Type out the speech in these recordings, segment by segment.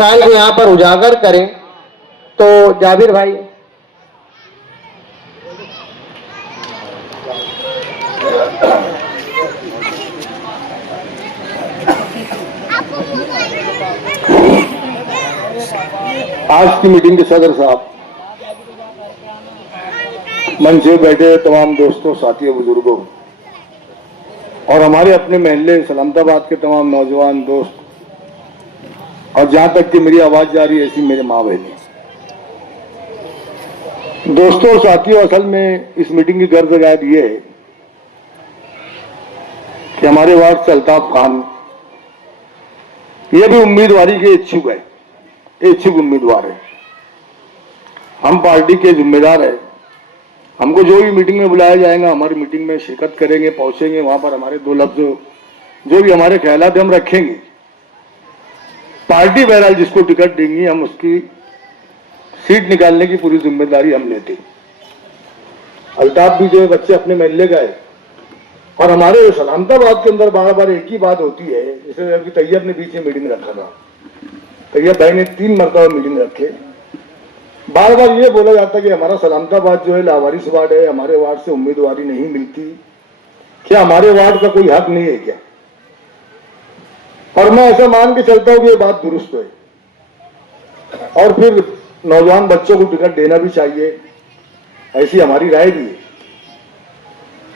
मसाइल को यहाँ पर उजागर करें। तो जाबिर भाई, आज की मीटिंग के सदर साहब, मंच से बैठे तमाम दोस्तों, साथियों, बुजुर्गों और हमारे अपने महल्ले सलामताबाद के तमाम नौजवान दोस्त, और जहां तक कि मेरी आवाज जा रही है ऐसी मेरे माँ बहनें, दोस्तों और साथियों, असल में इस मीटिंग की गर्ज गायब ये है कि हमारे वार्ड से अल्ताफ खान ये भी उम्मीदवारी के इच्छुक है, इच्छुक उम्मीदवार है। हम पार्टी के जिम्मेदार है। हमको जो भी मीटिंग में बुलाया जाएगा, हमारी मीटिंग में शिरकत करेंगे, पहुंचेंगे, वहां पर हमारे दो लफ्ज जो भी हमारे ख्यालात हम रखेंगे। पार्टी बहरहाल जिसको टिकट देंगी, हम उसकी सीट निकालने की पूरी जिम्मेदारी हम लेते हैं। अल्ताफ भी जो है बच्चे अपने महल्ले का है, और हमारे सलामताबाद के अंदर बार बार एक ही बात होती है। जैसे अभी तैयब ने बीच में मीटिंग रखा था, तैयब भाई ने 3 मरतबा मीटिंग रखे, बार बार ये बोला जाता है कि हमारा सलामताबाद जो है लावारिस वार्ड है, हमारे वार्ड से उम्मीदवारी नहीं मिलती। क्या हमारे वार्ड का कोई हक नहीं है क्या? और मैं ऐसा मान के चलता हूं कि ये बात दुरुस्त है, और फिर नौजवान बच्चों को टिकट देना भी चाहिए, ऐसी हमारी राय भी है।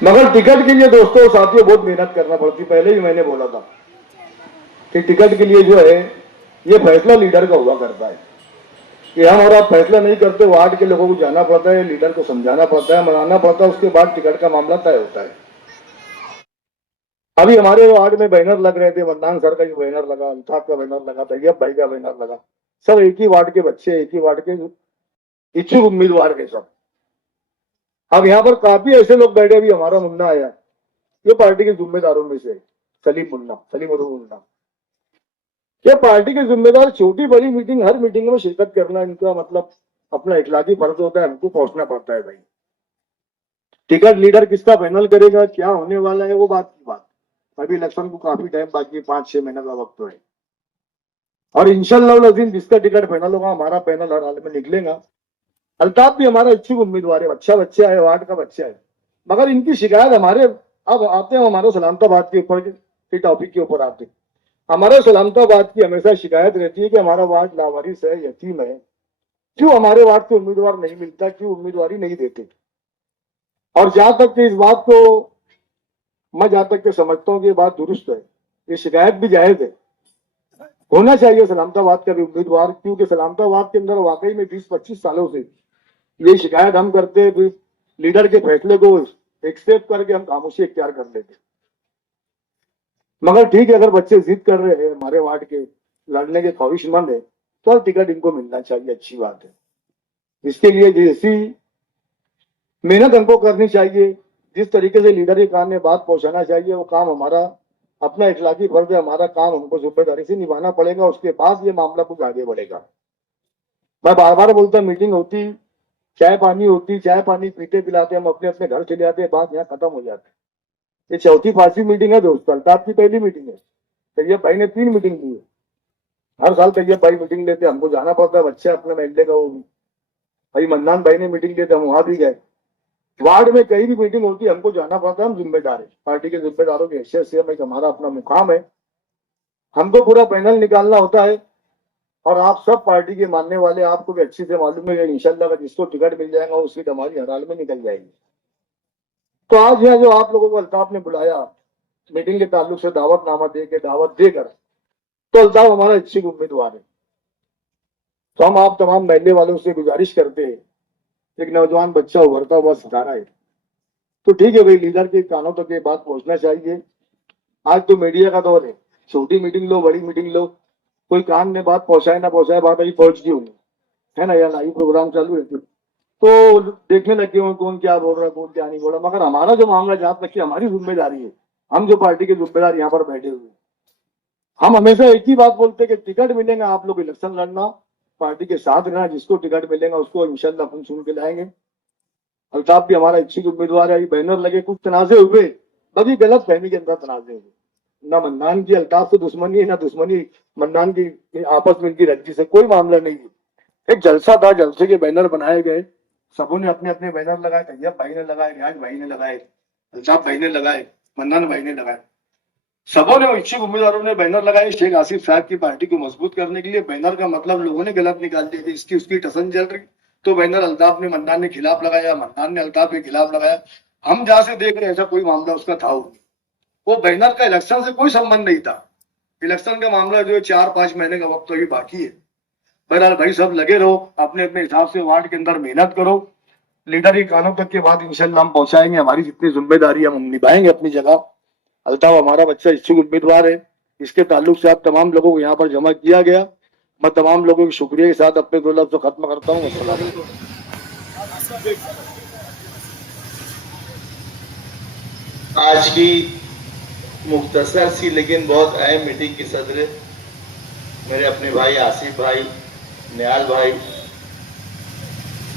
मगर टिकट के लिए दोस्तों साथियों बहुत मेहनत करना पड़ती। पहले ही मैंने बोला था कि टिकट के लिए जो है ये फैसला लीडर का हुआ करता है कि हम और आप फैसला नहीं करते, वार्ड के लोगों को जाना पड़ता है, लीडर को समझाना पड़ता है, मनाना पड़ता है, उसके बाद टिकट का मामला तय होता है। अभी हमारे वार्ड में बैनर लग रहे थे, वरदान सर का बैनर लगा, अल्ताफ का बैनर लगा, तैयब भाई का बैनर लगा, सब एक ही वार्ड के बच्चे, एक ही वार्ड के इच्छुक उम्मीदवार के सब। अब यहाँ पर काफी ऐसे लोग बैठे, भी हमारा मुन्ना आया, ये पार्टी के जिम्मेदारों में से सलीम मुन्ना, ये पार्टी के जिम्मेदार। छोटी बड़ी मीटिंग, हर मीटिंग में शिरकत करना इनका मतलब अपना इखलाकी फर्ज होता है, हमको पहुंचना पड़ता है भाई। टिकट लीडर किसका फाइनल करेगा, क्या होने वाला है, वो बात की बात। अभी इलेक्शन को काफी टाइम बाकी है, 5-6 महीने का वक्त तो है, और इंशाल्लाह अजीम जिसका टिकट फाइनल होगा, हमारा पैनल हर हाल में निकलेगा। अल्ताफ भी हमारा इच्छुक उम्मीदवार है, अच्छा बच्चा है, वार्ड का बच्चा है, मगर इनकी शिकायत हमारे, अब आते हैं हमारे सलामताबाद के ऊपर के टॉपिक के ऊपर आते हैं। हमारे सलामताबाद की हमेशा शिकायत रहती है कि हमारा वार्ड लावारिस है, यतीम है, क्यों हमारे वार्ड से उम्मीदवार नहीं मिलता, क्यों उम्मीदवारी नहीं देते। और जहां तक कि इस बात को मैं जहां तक के समझता हूँ कि ये बात दुरुस्त है, ये शिकायत भी जायज है, होना चाहिए सलामताबाद का भी उम्मीदवार, क्योंकि सलामताबाद के अंदर वाकई में 20-25 सालों से ये शिकायत हम करते हैं, लीडर के फैसले को एक्सेप्ट करके हम खामोशी इख्तियार कर लेते। मगर ठीक है, अगर बच्चे जिद कर रहे हैं, हमारे वार्ड के लड़ने के ख्वाहिशमंद है, तो टिकट इनको मिलना चाहिए, अच्छी बात है। इसके लिए जैसी मेहनत हमको करनी चाहिए, जिस तरीके से लीडर के कान में बात पहुंचाना चाहिए, वो काम हमारा अपना इखलाकी फर्ज है, हमारा काम हमको जिम्मेदारी से निभाना पड़ेगा। उसके बाद ये मामला कुछ आगे बढ़ेगा। मैं बार बार बोलता, मीटिंग होती, चाय पानी होती, चाय पानी पीते पिलाते हम अपने अपने घर चले जाते, बात यहाँ खत्म हो जाती। ये चौथी 5वीं मीटिंग है दोस्तों, अल्ताफ की पहली मीटिंग है। तैयब भाई ने 3 मीटिंग दी है, हर साल तैयब भाई मीटिंग लेते, हमको जाना पड़ता है, बच्चे अपने महल्ले का। वो भी भाई मन्नान भाई ने मीटिंग लेते, हम वहां भी गए। वार्ड में कहीं भी मीटिंग होती है हमको जाना पड़ता है, हम जिम्मेदार है, पार्टी के जिम्मेदारों की हैसियत से हमारा अपना मुकाम है, हमको पूरा पैनल निकालना होता है। और आप सब पार्टी के मानने वाले, आपको भी अच्छी से मालूम है कि इंशाल्लाह जिसको टिकट मिल जाएगा वो सीट हमारी हर हाल में निकल जाएगी। तो आज यहाँ जो आप लोगों को अल्ताफ ने बुलाया मीटिंग के ताल्लुक से, दावत देकर, तो अल्ताफ हमारा इच्छुक उम्मीदवार है। तो हम आप तमाम महल्ले वालों से गुजारिश करते हैं, एक नौजवान बच्चा उभरता हुआ सितारा है, तो ठीक है भाई, लीडर के कानों तक ये बात पहुंचना चाहिए। आज तो मीडिया का दौर है, छोटी मीटिंग लो, बड़ी मीटिंग लो, कोई कान में बात पहुंचाए ना पहुंचाए, बात अभी पहुंच गई होगी, है ना, या लाइव प्रोग्राम चालू है तो देखने लगे हो कौन क्या बोल रहा है, कौन क्या नहीं बोल रहा। मगर हमारा जो मामला, जहां तक कि हमारी जिम्मेदारी है, हम जो पार्टी के जिम्मेदार यहाँ पर बैठे हुए, हम हमेशा एक ही बात बोलते कि टिकट मिलेगा, आप लोग इलेक्शन लड़ना, पार्टी के साथ रहना, जिसको टिकट मिलेगा उसको इंशाल्लाह अपन सुन के लाएंगे। अल्ताफ भी हमारा इच्छुक उम्मीदवार है। बैनर लगे, कुछ तनाजे हुए, बड़ी गलत फहमी के अंदर तनाजे हुए, ना मन्नान की अल्ताफ से दुश्मनी है, ना दुश्मनी मन्नान की आपस में इनकी रंजिश है, कोई मामला नहीं है। एक जलसा था, जलसे के बैनर बनाए गए, सबों ने अपने अपने बैनर लगाए, तैयब भाई ने लगाए, रियाज भाई ने लगाए, अल्ताफ भाई ने लगाए, मन्नान भाई ने लगाए, सबों ने इच्छुक उम्मीदवारों ने बैनर लगाए शेख आसिफ साहब की पार्टी को मजबूत करने के लिए। बैनर का मतलब लोगों ने गलत निकाल दिया कि इसकी उसकी टसन चल रही, तो बैनर अल्ताफ ने मन्नान ने खिलाफ लगाया, मन्नान ने अल्ताफ के खिलाफ लगाया। हम जहां से देख रहे ऐसा कोई मामला उसका था नहीं। वो बैनर का इलेक्शन से कोई संबंध नहीं था। इलेक्शन का मामला जो है 4-5 महीने का वक्त अभी बाकी है। बहरहाल भाई सब लगे रहो, अपने अपने हिसाब से वार्ड के अंदर मेहनत करो। लीडर की कानों तक के बाद इंशाल्लाह हम पहुंचाएंगे, हमारी जितनी जिम्मेदारी हम निभाएंगे अपनी जगह। अल्ताफ हमारा बच्चा इच्छुक उम्मीदवार है, इसके ताल्लुक से आप तमाम लोगों को यहाँ पर जमा किया गया। मैं तमाम लोगों के शुक्रिया के साथ अपने 2 लफ्ज़ खत्म करता हूँ। अस्सलाम वालेकुम। आज की मुख्तसर सी लेकिन बहुत अहम मीटिंग की सदर मेरे अपने भाई आसिफ भाई, नियाल भाई,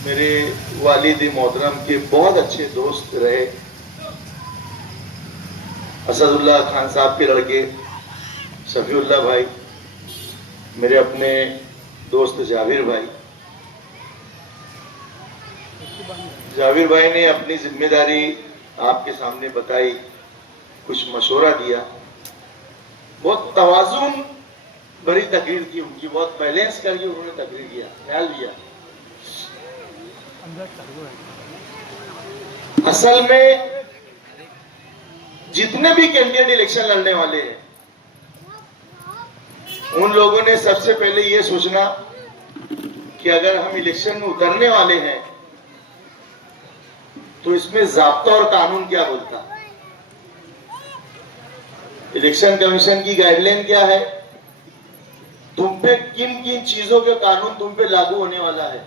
मेरे वालिद मोहतरम के बहुत अच्छे दोस्त रहे, असदुल्ला खान साहब के लड़के शफीउल्लाह भाई, मेरे अपने दोस्त जाविर भाई। जाविर भाई ने अपनी जिम्मेदारी आपके सामने बताई, कुछ मशवरा दिया, बहुत तवाजुन भरी तकरीर की उनकी, बहुत बैलेंस करके उन्होंने तकरीर किया, ख्याल दिया। असल में जितने भी कैंडिडेट इलेक्शन लड़ने वाले हैं उन लोगों ने सबसे पहले यह सोचना कि अगर हम इलेक्शन में उतरने वाले हैं तो इसमें ज़ाब्ता और कानून क्या बोलता है, इलेक्शन कमीशन की गाइडलाइन क्या है, तुम पे किन किन चीजों के कानून तुम पे लागू होने वाला है,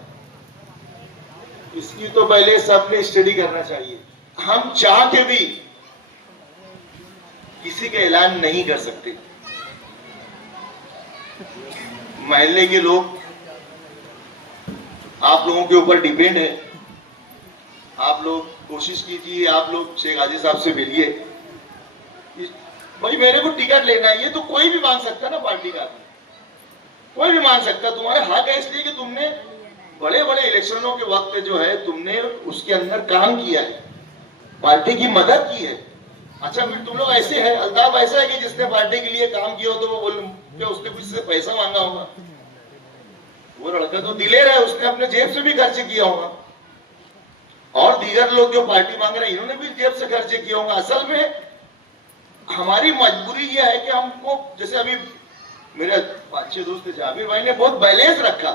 इसकी तो पहले सबने स्टडी करना चाहिए। हम चाह के भी किसी का ऐलान नहीं कर सकते। महल्ले के लोग आप लोगों के ऊपर डिपेंड है। आप लोग कोशिश कीजिए, आप लोग शेख हाजी साहब से मिलिए, भाई मेरे को टिकट लेना है, ये तो कोई भी मांग सकता है ना, पार्टी का कोई भी मांग सकता है, तुम्हारे हक है, इसलिए कि तुमने बड़े बड़े इलेक्शनों के वक्त जो है तुमने उसके अंदर काम किया है, पार्टी की मदद की है। अच्छा फिर तुम लोग ऐसे है, अल्ताफ ऐसा है कि जिसने पार्टी के लिए काम किया हो तो वो बोल क्या उसने कुछ से पैसा मांगा होगा? वो लड़का तो दिलेर है, उसने अपने जेब से भी खर्च किया होगा, और दीगर लोग जो पार्टी मांग रहे हैं इन्होंने भी जेब से खर्चे किए होंगे। असल में हमारी मजबूरी यह है कि हमको, जैसे अभी मेरे अच्छे दोस्त जाबिर भाई ने बहुत बैलेंस रखा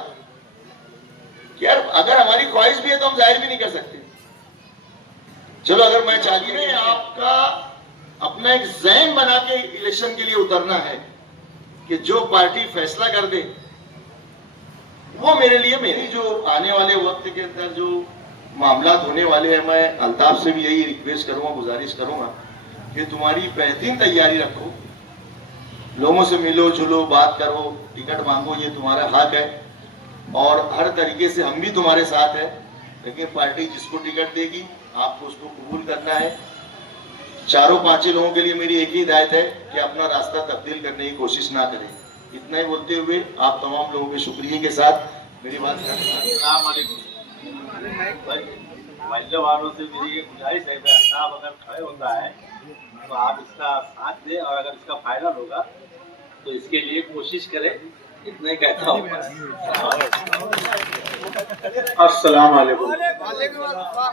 कि यार अगर हमारी ख्वाहिश भी है तो हम जाहिर भी नहीं कर सकते। चलो अगर मैं चाहती नहीं, आपका अपना एक ज़हन बना के इलेक्शन के लिए उतरना है कि जो पार्टी फैसला कर दे वो मेरे लिए, मेरी जो आने वाले वक्त के अंदर जो मामला होने वाले हैं, मैं अल्ताफ से भी यही रिक्वेस्ट करूंगा, गुजारिश करूंगा कि तुम्हारी बेहतरीन तैयारी रखो, लोगों से मिलो जुलो, बात करो, टिकट मांगो, ये तुम्हारा हक है और हर तरीके से हम भी तुम्हारे साथ है। लेकिन पार्टी जिसको टिकट देगी आपको उसको कबूल करना है। 4-5 लोगों के लिए मेरी एक ही हिदायत है कि अपना रास्ता तब्दील करने की कोशिश ना करें। इतना ही बोलते हुए आप तमाम लोगों के शुक्रिया के साथ मेरी बात वालों से मेरी एक गुजारिश है, साहब अगर खड़े होता है तो आप इसका साथ दें और अगर इसका फाइनल होगा तो इसके लिए कोशिश करें, इतना ही कहता हूँ। अस्सलाम वालेकुम।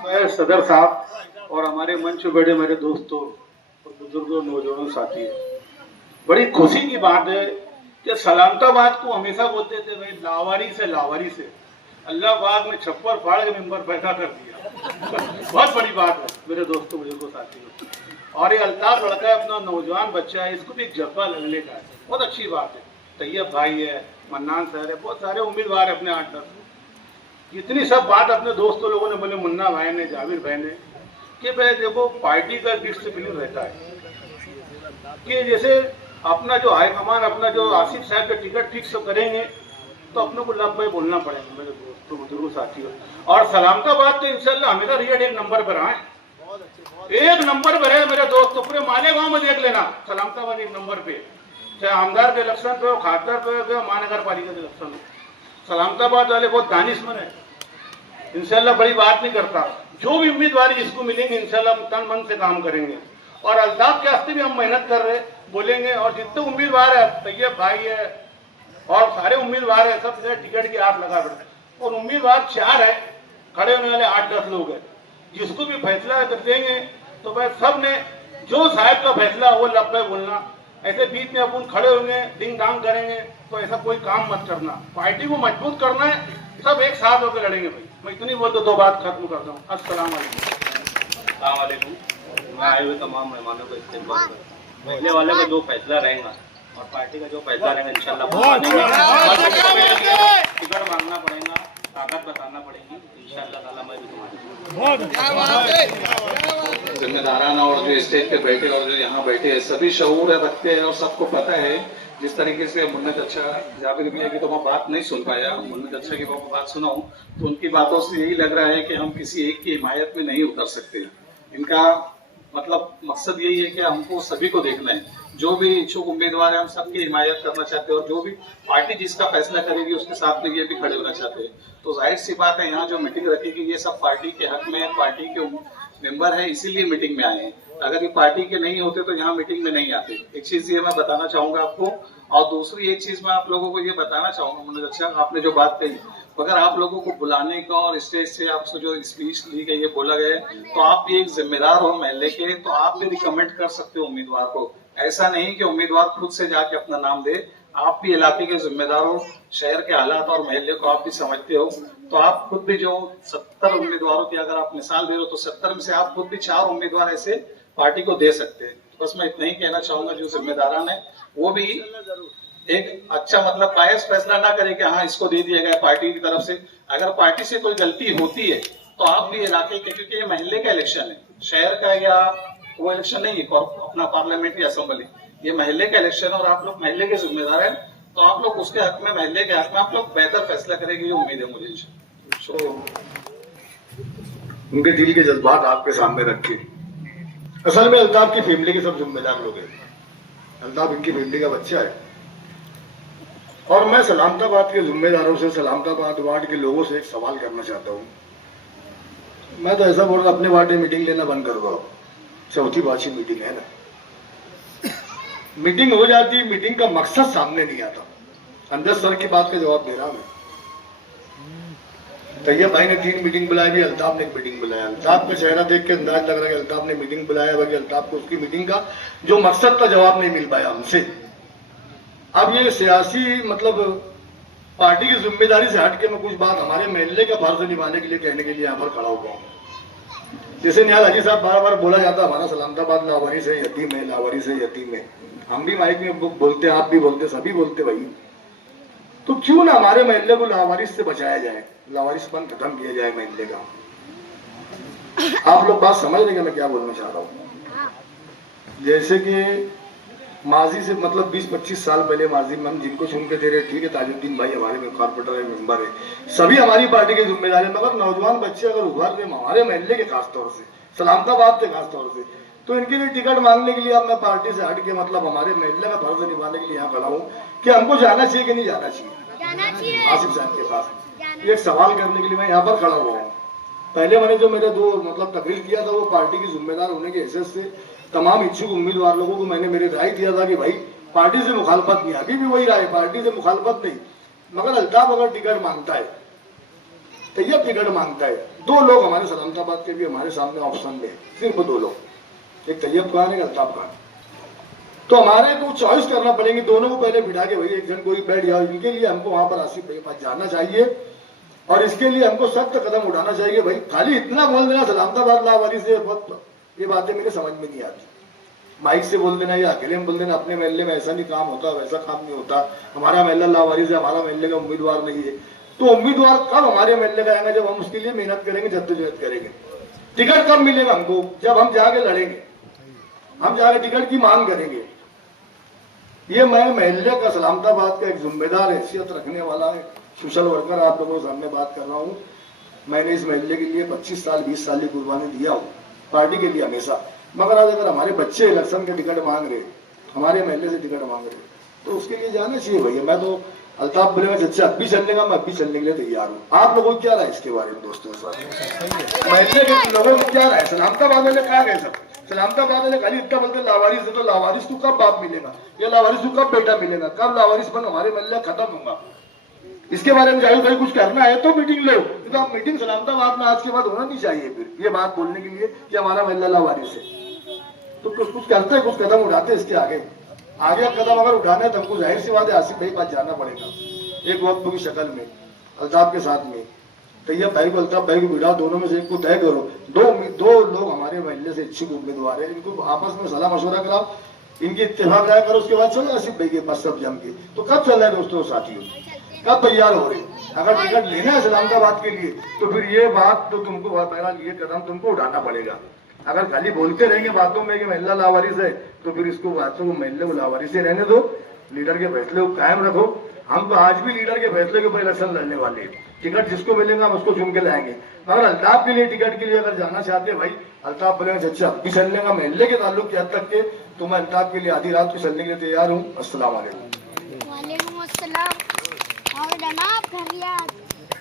मैं सदर साहब और हमारे मंच पर बैठे मेरे दोस्तों और बुजुर्गों, नौजवानों, साथी, बड़ी खुशी की बात है कि सलामताबाद को हमेशा बोलते थे भाई लावारी से अल्लाह पाक ने छप्पर फाड़ के मेंबर पैदा कर दिया। बहुत बड़ी बात है मेरे दोस्तों, बुजुर्गों, साथियों। और ये अल्ताफ लड़का है, अपना नौजवान बच्चा है, इसको भी एक जज्बा लगने का है, बहुत अच्छी बात है। तैयब भाई है, मन्नान सर है, बहुत सारे उम्मीदवार है अपने 8-10। इतनी सब बात अपने दोस्तों लोगों ने बोले, मुन्ना भाई ने, जाविर भाई ने, कि भाई देखो पार्टी का डिसिप्लिन रहता है कि जैसे अपना जो हाईकमान, अपना जो आसिफ साहब का टिकट फिक्स करेंगे तो अपने को लब भाई बोलना पड़ेगा मेरे दोस्तों, बुजुर्गों, साथियों। और सलामताबाद तो इंशाल्लाह हमेशा रियल एक नंबर पर आए, एक नंबर पर है मेरे दोस्त, तो पूरे मालेगांव में देख लेना, सलामताबाद एक नंबर पे, चाहे आमदार के इलेक्शन पे हो, खासदार पे हो, महानगर पालिका के इलेक्शन हो, सलामताबाद वाले बहुत दानिशमंद है, इंशाल्लाह बड़ी बात नहीं करता। जो भी उम्मीदवार जिसको मिलेंगे इंशाल्लाह हम तन मन से काम करेंगे, और अल्ताफ के वास्ते भी हम मेहनत कर रहे बोलेंगे। और जितने उम्मीदवार है, तैयब भाई है और सारे उम्मीदवार है, सब टिकट की आस लगा बैठे, और उम्मीदवार 4 है, खड़े होने वाले 8-10 लोग हैं। जिसको भी फैसला कर देंगे तो भाई सब ने जो साहब का फैसला वो लब्बे बोलना, ऐसे बीच में अपन खड़े होंगे डिंग डांग करेंगे तो ऐसा कोई काम मत करना। पार्टी को मजबूत करना है, सब एक साथ होकर लड़ेंगे भाई। मैं इतनी बोल तो 2 बात खत्म करता हूँ। अस्सलाम वालेकुम। मैं आए हुए तमाम मेहमानों को इस्तेमाल कर पहले वाले का जो फैसला रहेगा और पार्टी का जो फैसला रहेगा इंशाल्लाह टिकट मांगना पड़ेगा, ताकत बताना पड़ेगी इंशाल्लाह ताला। मैं भी तुम्हारी जिम्मेदाराना और जो स्टेज पे बैठे और जो यहाँ बैठे हैं सभी शऊर रखते हैं और सबको पता है। जिस तरीके से मुन्नत अच्छा जाबिर भी है कि तो मैं बात नहीं सुन पाया, मुन्नत अच्छा की बात सुनाऊं तो उनकी बातों से यही लग रहा है कि हम किसी एक की हिमायत में नहीं उतर सकते। इनका मतलब मकसद यही है कि हमको सभी को देखना है, जो भी इच्छुक उम्मीदवार है हम सबकी हिमायत करना चाहते हैं, और जो भी पार्टी जिसका फैसला करेगी उसके साथ में ये भी खड़े होना चाहते हैं। तो जाहिर सी बात है यहाँ जो मीटिंग रखेगी ये सब पार्टी के हक में, पार्टी के मेंबर है इसीलिए मीटिंग में आए हैं। अगर ये पार्टी के नहीं होते तो यहाँ मीटिंग में नहीं आते। एक चीज ये मैं बताना चाहूंगा आपको, और दूसरी एक चीज मैं आप लोगों को ये बताना चाहूंगा, मुझे अच्छा आपने जो बात कही, अगर आप लोगों को बुलाने का और स्टेज से आपसे जो स्पीच ली गई है, बोला गया है, तो आप भी एक जिम्मेदार हो महल्ले के, तो आप भी रिकमेंड कर सकते हो उम्मीदवार को। ऐसा नहीं कि उम्मीदवार खुद से जाके अपना नाम दे, आप भी इलाके के जिम्मेदार हो, शहर के हालात और महल्ले को आप भी समझते हो, तो आप खुद भी जो 70 उम्मीदवारों की अगर आप मिसाल दे रहे हो तो 70 में से आप खुद भी 4 उम्मीदवार ऐसे पार्टी को दे सकते हैं। बस मैं इतना ही कहना चाहूंगा, जो जिम्मेदारान है वो भी एक अच्छा मतलब बायस फैसला ना करे कि हाँ इसको दे दिया गया पार्टी की तरफ से। अगर पार्टी से कोई गलती होती है तो आप भी इलाके के, क्योंकि ये महल्ले का इलेक्शन है, शहर का या वो इलेक्शन नहीं है अपना पार्लियामेंट या असेंबली, ये महल्ले का इलेक्शन है और आप लोग महल्ले के जिम्मेदार हैं, तो आप लोग उसके हक में, महल्ले के हक में आप लोग बेहतर फैसला करेंगे, ये उम्मीद है मुझे। उनके दिल के जज्बात आपके सामने रखे। असल में अल्ताफ की फैमिली के सब जिम्मेदार लोग हैं, अल्ताफ इनकी फैमिली का बच्चा है। और मैं सलामताबाद के जिम्मेदारों से, सलामताबाद वार्ड के लोगों से एक सवाल करना चाहता हूँ। मैं तो ऐसा बोल रहा अपने वार्ड में मीटिंग लेना बंद कर दो, चौथी बाछी मीटिंग है ना, मीटिंग हो जाती, मीटिंग का मकसद सामने नहीं आता। अंदर सर की बात का जवाब दे रहा हूं मैं। तैयब भाई ने 3 मीटिंग बुलाई, भी अल्ताफ ने 1 मीटिंग बुलाया। अल्ताफ का चेहरा देख के अंदाज लग रहा है कि अल्ताफ ने मीटिंग बुलाया, बाकी अल्ताफ को उसकी मीटिंग का जो मकसद का जवाब नहीं मिल पाया हमसे। अब ये सियासी मतलब पार्टी की जिम्मेदारी से हट के मैं कुछ बात हमारे महल्ले का फर्ज निभाने के लिए कहने के लिए यहाँ पर खड़ा हुआ हूँ। जैसे निहाल हाजी साहब बार बार बोला जाता हमारा सलामताबाद लावारिस है, यतीम है, लावारिस है, यतीम है। हम भी माइक में बोलते, आप भी बोलते, सभी बोलते भाई। तो क्यों ना हमारे महल्ले को लावारिस से बचाया जाए, लावारिसपन खत्म किया जाए महल्ले का। आप लोग बात समझ रहे मैं क्या बोलना चाह रहा हूँ। जैसे कि माजी से मतलब 20-25 साल पहले माजी में हम जिनको चुन के दे रहे, ठीक है ताजुद्दीन भाई हमारे में कॉर्पोरेटर है, मेंबर है, सभी हमारी पार्टी के जिम्मेदार है, मगर नौजवान बच्चे अगर उभर रहे हमारे महल्ले के खासतौर से, सलामताबाद के खासतौर से, तो इनके लिए टिकट मांगने के लिए अब मैं पार्टी से हट के मतलब हमारे महल्ले का फर्ज निभाने के लिए यहाँ खड़ा हूँ कि हमको जाना चाहिए कि नहीं जाना चाहिए आसिफ साहब के पास। ये सवाल करने के लिए मैं यहाँ पर खड़ा हुआ हूँ। पहले मैंने जो मेरे 2 मतलब तकरीर किया था वो पार्टी की जिम्मेदार होने की हैसियत से तमाम इच्छुक उम्मीदवार लोगों को मैंने मेरे राय दिया था कि भाई पार्टी से मुखालफत नहीं, अभी भी वही राय, पार्टी से मुखालफत नहीं, मगर अल्ताफ अगर टिकट मांगता है, तैयब टिकट मांगता है, 2 लोग हमारे सलामताबाद के भी हमारे सामने ऑप्शन में, सिर्फ 2 लोग, एक तैयब खान, एक अल्ताफ खान। तो हमारे को चॉइस करना पड़ेगी, दोनों को पहले बिठा के भाई एक जन कोई बैठ जाओ। इनके लिए हमको वहां पर आसिफ भाई के पास जाना चाहिए और इसके लिए हमको सख्त कदम उठाना चाहिए। भाई खाली इतना बोल देना सलामताबाद लावारी से, ये बातें मेरे समझ में नहीं आती। माइक से बोल देना या अकेले में बोल देना अपने महल्ले में ऐसा नहीं काम होता, वैसा काम नहीं होता, हमारा महल्ला लावारी से, हमारा महल्ले का उम्मीदवार नहीं है। तो उम्मीदवार कब हमारे महल्ले का आएगा? जब हम उसके लिए मेहनत करेंगे, जद्दोजहद करेंगे। टिकट कब मिलेगा हमको? जब हम जाके लड़ेंगे, हम जाके टिकट की मांग करेंगे। ये मैं महल्ले का, सलामताबाद का एक जिम्मेदार हैसियत रखने वाला है, सोशल वर्कर आप लोगों के सामने बात कर रहा हूँ। मैंने इस महल्ले के लिए 25 साल 20 साल की कुर्बानी दिया हूँ। पार्टी के लिए हमेशा। मगर आज अगर हमारे बच्चे इलेक्शन के टिकट मांग रहे, हमारे एमएलए से टिकट मांग रहे, तो उसके लिए जाना चाहिए भैया। मैं तो अल्ताफ बोलेगा अच्छा अब भी चलने का, मैं अब भी चलने के लिए तैयार हूँ। आप लोगों को क्या राय इसके बारे में दोस्तों? महल्ले के लोगों को क्या राय? सलामताबाद वाले कहाँ गए सब? सलामताबाद वाले खाली इतना बोलते लावारिस है, तो लावारिस को कब बाप मिलेगा, या लावारिस को कब बेटा मिलेगा, कब लावारिस बन हमारे महल्ला खत्म होगा? इसके बारे में जाहिर भाई कुछ करना है तो मीटिंग लो। तो आप मीटिंग सलामताबाद में आज के बाद होना नहीं चाहिए फिर ये बात बोलने के लिए कि हमारा महल्ला लावारिस है। तो कुछ करते हैं, कुछ कदम उठाते हैं। इसके आगे कदम अगर उठाना है तो हमको जाहिर सी बात है आसिफ भाई के पास जाना पड़ेगा, एक वक्त की शक्ल में अल्ताफ के साथ में। तैयब भाई को अल्ताफ भाई को बिठा, दोनों में से एक को तय करो। दो लोग हमारे महल्ले से इच्छुक उम्मीदवार है, इनको आपस में सलाह मशवरा कराओ, इनकी इत्तेफाक राय करो, उसके बाद चलो आसिफ भाई के पास सब जम के। तो कब चल रहा है दोस्तों साथियों, कब तैयार हो रहे? अगर टिकट लेना है सलामताबाद के लिए तो फिर ये बात तो तुमको पहला ये कदम तुमको उठाना पड़ेगा। अगर खाली बोलते रहेंगे बातों में कि महिला लावारिस है, तो फिर इसको बातों को महिला को लावारिस ही रहने दो, लीडर के फैसले को कायम रखो। हम तो आज भी लीडर के फैसले के ऊपर इलेक्शन लड़ने वाले हैं। टिकट जिसको मिलेगा हम उसको चुन के लाएंगे। मगर अल्ताफ के लिए टिकट के लिए अगर जाना चाहते हैं भाई, अल्ताफ बोलेगा अच्छा भी चलने का महल्ले के ताल्लुक के हद तक के, तो मैं अल्ताफ के लिए आधी रात को चलने के लिए तैयार हूँ। अस्सलाम वालेकुम। वालेकुम अस्सलाम और जनाब खैरियत।